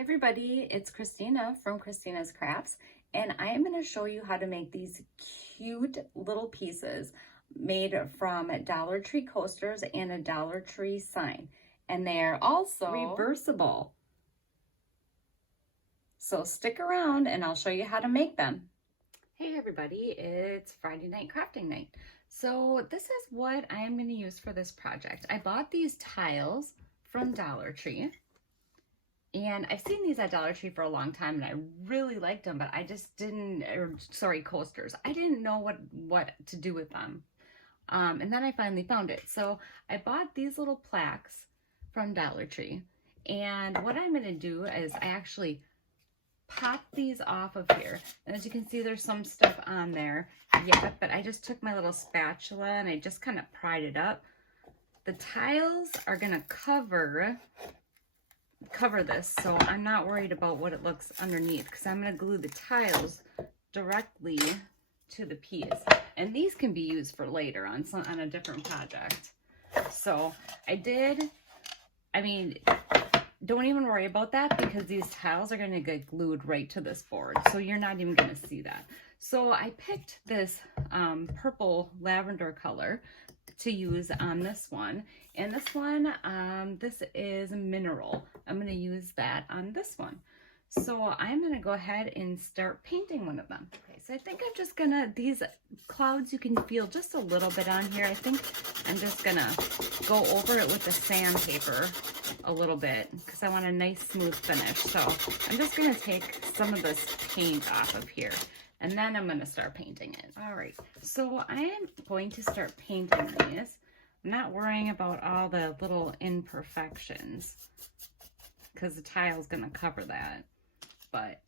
everybody, it's Christina from Christina's Crafts, and I am going to show you how to make these cute little pieces made from Dollar Tree coasters and a Dollar Tree sign, and they are also reversible. So stick around and I'll show you how to make them. Hey everybody, it's Friday night crafting night. So this is what I am going to use for this project. I bought these tiles from Dollar Tree. And I've seen these at Dollar Tree for a long time and I really liked them, but I just didn't, coasters. I didn't know what to do with them. And then I finally found it. So I bought these little plaques from Dollar Tree. And what I'm going to do is I actually pop these off of here. And as you can see, there's some stuff on there yet, but I just took my little spatula and I just kind of pried it up. The tiles are going to cover this, so I'm not worried about what it looks underneath because I'm going to glue the tiles directly to the piece, and these can be used for later on a different project. So don't even worry about that because these tiles are going to get glued right to this board, so you're not even going to see that. So I picked this purple lavender color to use on this one, and this one this is mineral. I'm going to use that on this one. So I'm going to go ahead and start painting one of them. Okay, so I think I'm just gonna, these clouds you can feel just a little bit on here. I think I'm just gonna go over it with the sandpaper a little bit because I want a nice smooth finish. So I'm just gonna take some of this paint off of here, and then I'm going to start painting it. All right, so I am going to start painting these. I'm not worrying about all the little imperfections because the tile's going to cover that. But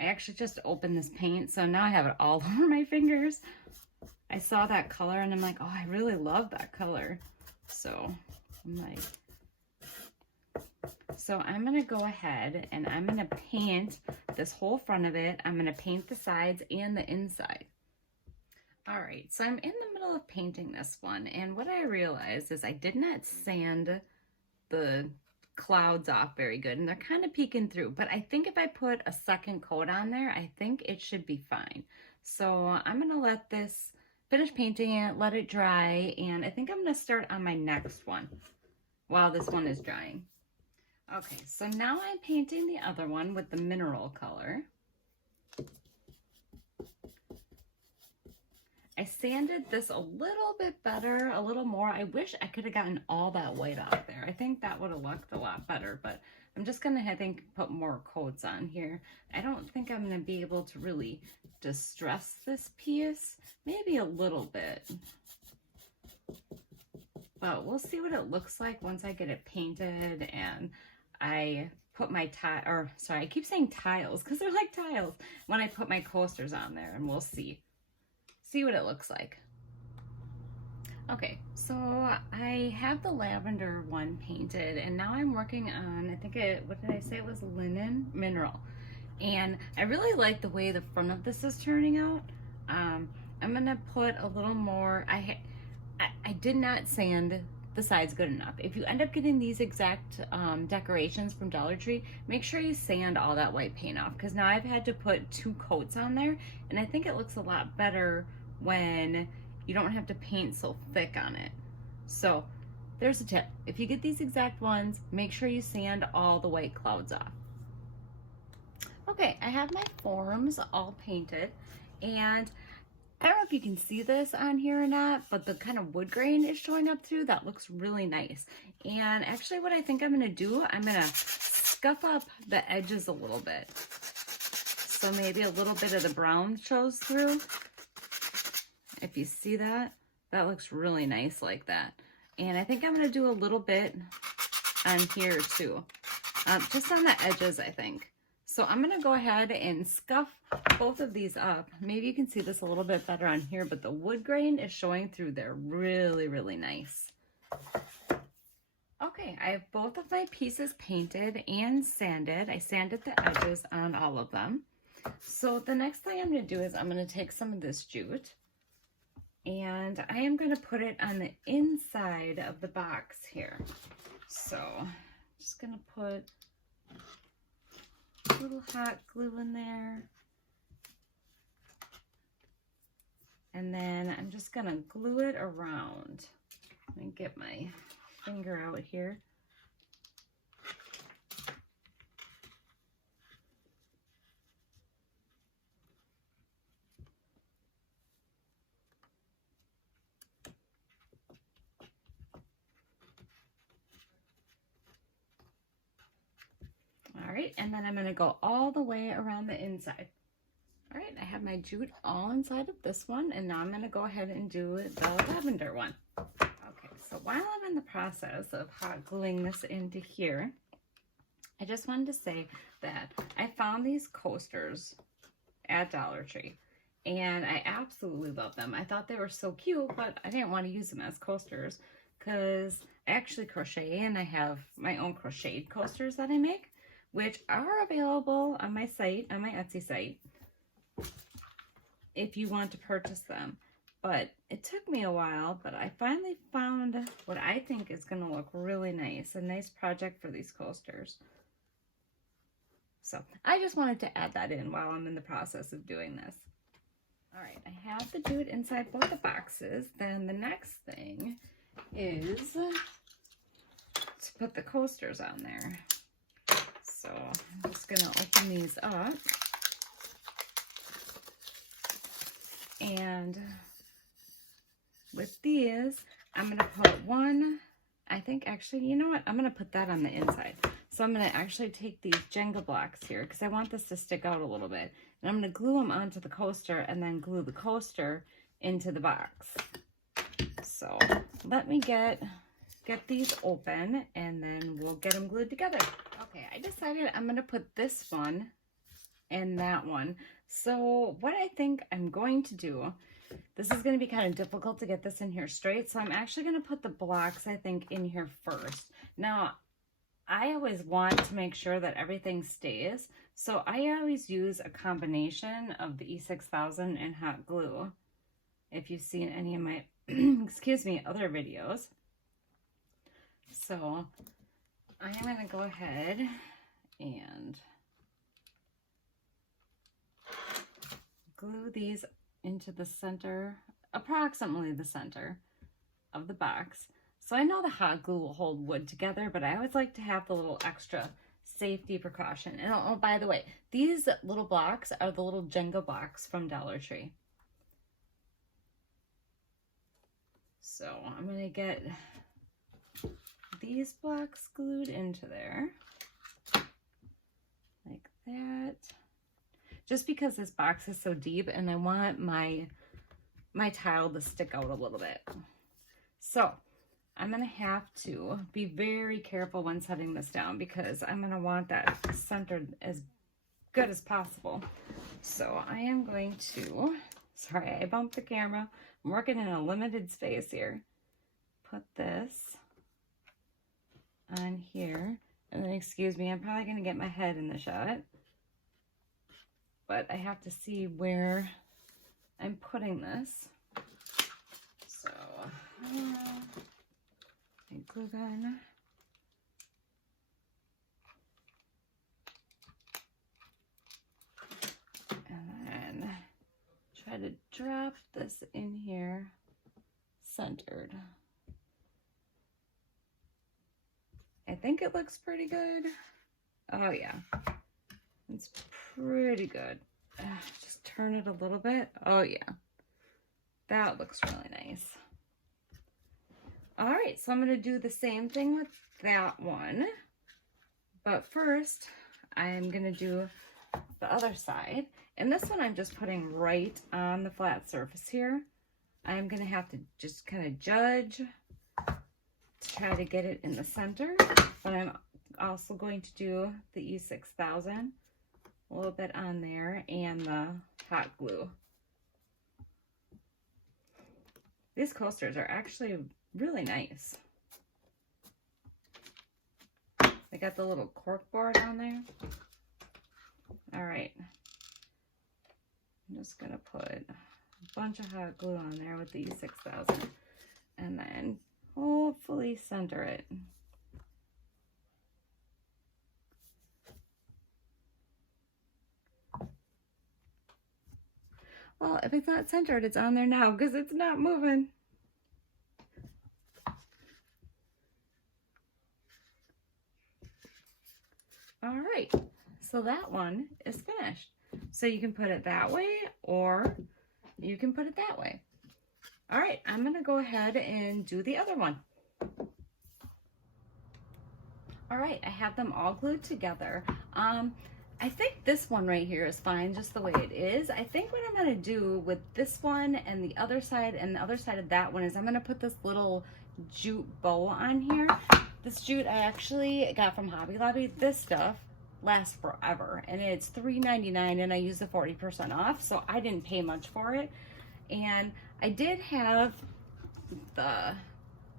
I actually just opened this paint, so now I have it all over my fingers. I saw that color and I'm like, oh, I really love that color. So I'm going to go ahead and I'm going to paint this whole front of it. I'm going to paint the sides and the inside. All right, so I'm in the middle of painting this one, and what I realized is I did not sand the clouds off very good, and they're kind of peeking through, but I think if I put a second coat on there, I think it should be fine. So I'm going to let this finish painting it, let it dry, and I think I'm going to start on my next one while this one is drying. Okay, so now I'm painting the other one with the mineral color. I sanded this a little bit better, a little more. I wish I could have gotten all that white off there. I think that would have looked a lot better, but I'm just gonna, I think, put more coats on here. I don't think I'm gonna be able to really distress this piece. Maybe a little bit. But we'll see what it looks like once I get it painted and I put my I keep saying tiles because they're like tiles when I put my coasters on there, and we'll see what it looks like. Okay, so I have the lavender one painted, and now I'm working on, I think what did I say it was? Mineral. And I really like the way the front of this is turning out. I'm gonna put a little more, I did not sand the sides good enough. If you end up getting these exact decorations from Dollar Tree, make sure you sand all that white paint off, because now I've had to put 2 coats on there, and I think it looks a lot better when you don't have to paint so thick on it. So there's a tip. If you get these exact ones, make sure you sand all the white clouds off. Okay, I have my forms all painted, and I don't know if you can see this on here or not, but the kind of wood grain is showing up through. That looks really nice. And actually what I think I'm gonna do, I'm gonna scuff up the edges a little bit. So maybe a little bit of the brown shows through. If you see that, that looks really nice like that. And I think I'm gonna do a little bit on here too, just on the edges, I think. So I'm gonna go ahead and scuff both of these up. Maybe you can see this a little bit better on here, but the wood grain is showing through there really, really nice. Okay, I have both of my pieces painted and sanded. I sanded the edges on all of them. So the next thing I'm gonna do is I'm gonna take some of this jute, and I am going to put it on the inside of the box here. So I'm just going to put little hot glue in there. And then I'm just gonna glue it around. Let me get my finger out here. All right, and then I'm gonna go all the way around the inside. All right, I have my jute all inside of this one, and now I'm gonna go ahead and do the lavender one. Okay, so while I'm in the process of hot gluing this into here, I just wanted to say that I found these coasters at Dollar Tree, and I absolutely love them. I thought they were so cute, but I didn't want to use them as coasters because I actually crochet, and I have my own crocheted coasters that I make, which are available on my site, on my Etsy site, if you want to purchase them. But it took me a while, but I finally found what I think is going to look really nice, a nice project for these coasters. So I just wanted to add that in while I'm in the process of doing this. All right, I have the jute inside both the boxes. Then the next thing is to put the coasters on there. So I'm just going to open these up. And with these, I'm going to put one, I think actually, you know what? I'm going to put that on the inside. So I'm going to actually take these Jenga blocks here because I want this to stick out a little bit. And I'm going to glue them onto the coaster and then glue the coaster into the box. So let me get these open and then we'll get them glued together. Okay, I decided I'm going to put this one and that one. So what I think I'm going to do, this is going to be kind of difficult to get this in here straight, so I'm actually going to put the blocks, I think, in here first. Now, I always want to make sure that everything stays, so I always use a combination of the E6000 and hot glue, if you've seen any of my, excuse me, other videos. So I'm going to go ahead and glue these into the center, approximately the center of the box. So I know the hot glue will hold wood together, but I always like to have the little extra safety precaution. And oh, by the way, these little blocks are the little Jenga blocks from Dollar Tree. So I'm going to get these blocks glued into there like that. Just because this box is so deep and I want my tile to stick out a little bit. So I'm going to have to be very careful when setting this down because I'm going to want that centered as good as possible. So I am going to, sorry, I bumped the camera. I'm working in a limited space here. Put this on here. And then, excuse me, I'm probably going to get my head in the shot. But I have to see where I'm putting this. So, glue gun. And then try to drop this in here centered. I think it looks pretty good. Oh yeah. It's pretty good. Just turn it a little bit. Oh yeah, that looks really nice. All right, so I'm going to do the same thing with that one. But first, I'm going to do the other side. And this one I'm just putting right on the flat surface here. I'm going to have to just kind of judge to try to get it in the center. But I'm also going to do the E6000. A little bit on there and the hot glue. These coasters are actually really nice. They got the little cork board on there. All right. I'm just gonna put a bunch of hot glue on there with the E6000 and then hopefully center it. Well, if it's not centered, it's on there now because it's not moving. All right, so that one is finished. So you can put it that way or you can put it that way. All right, I'm gonna go ahead and do the other one. All right, I have them all glued together. I think this one right here is fine just the way it is. I think what I'm gonna do with this one and the other side of that one is I'm gonna put this little jute bow on here. This jute I actually got from Hobby Lobby. This stuff lasts forever and it's $3.99 and I used the 40% off, so I didn't pay much for it. And I did have the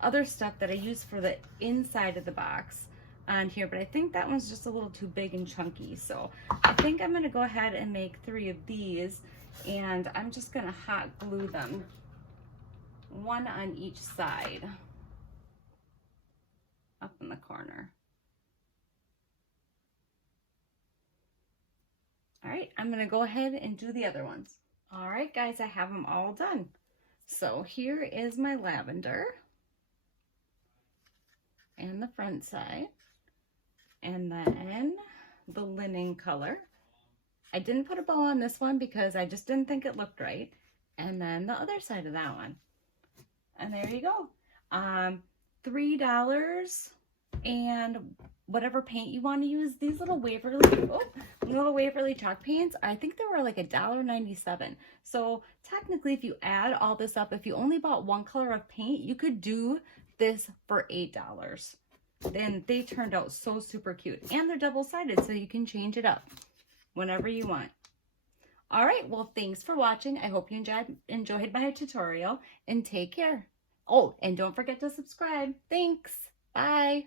other stuff that I used for the inside of the box on here, but I think that one's just a little too big and chunky. So I think I'm gonna go ahead and make 3 of these, and I'm just gonna hot glue them, one on each side up in the corner. All right, I'm gonna go ahead and do the other ones. All right, guys, I have them all done. So here is my lavender and the front side, and then the linen color. I didn't put a bow on this one because I just didn't think it looked right. And then the other side of that one. And there you go. $3 and whatever paint you want to use. These little Waverly chalk paints, I think they were like $1.97. So technically, if you add all this up, if you only bought one color of paint, you could do this for $8. Then they turned out so super cute, and they're double-sided, so you can change it up whenever you want. All right, well, thanks for watching. I hope you enjoyed my tutorial, and take care. Oh, and don't forget to subscribe. Thanks. Bye.